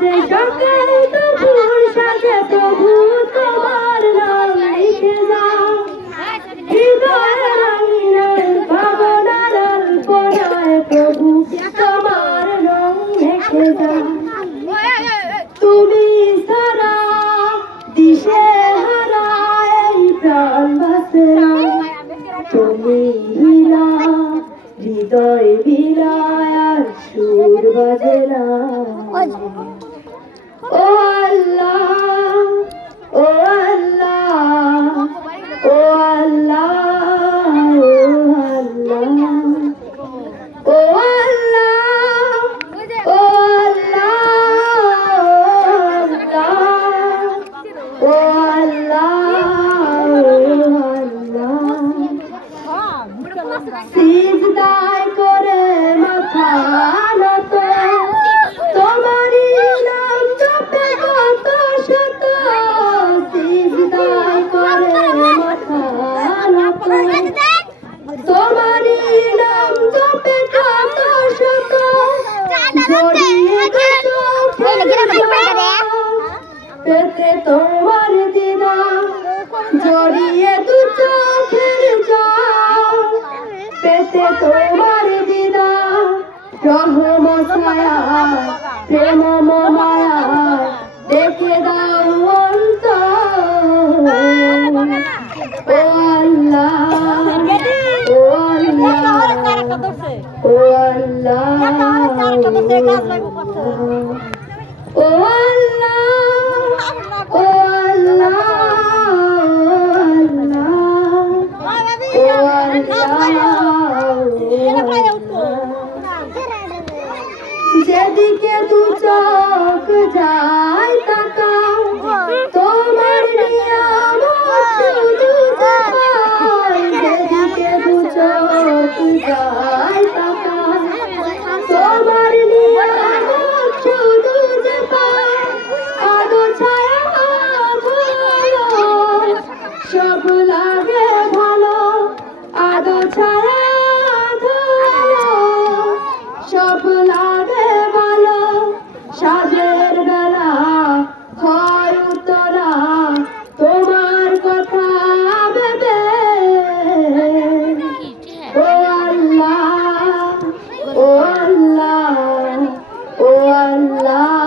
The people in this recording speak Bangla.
যে সকাল দুপুর সাথে প্রভু তোমার নাম লিখে যাও হৃদয়ের আঙিনায় ভাবনার আলপনায় প্রভু তোমার রং লিখে যাও তুমি সারা দিশে হারায় এই প্রাণ বাসে না তুমি হিলা হৃদয় বিলায় আর সুর বাজে না ও আল্লাহ ও আল্লাহ ও আল্লাহ ও আল্লাহ ও আল্লাহ ও আল্লাহ ও আল্লাহ সিজদায় করে মাথা নত তোমারই নাম জপে কত শত সিজদায় করে মাথা নত তোমারই নাম জপে কত শত জড়িয়ে পেতে তোমার দিদা জড়িয়ে দু চোখের জল পেতে তোমার দিদা রহম ছায়া প্রেম মায়া দেখে দাও অন্তর ও আল্লাহ ও আল্লাহ ও আল্লাহ ও আল্লাহ ও যেদিকে দু চোখ যায় তাকাও তোমার নিয়ামত শুধু দেখায় যেদিকে দু চোখ যায় তাকাও তোমার নিয়ামত শুধু দেখায় আলো ছায়া ভালো সব লাগে ভালো আলো ছায়া সব লাগে ভালো সাজের বেলা হয় উত্তরা তোমার কথা ভেবে ও আল্লাহ ও আল্লাহ ও আল্লাহ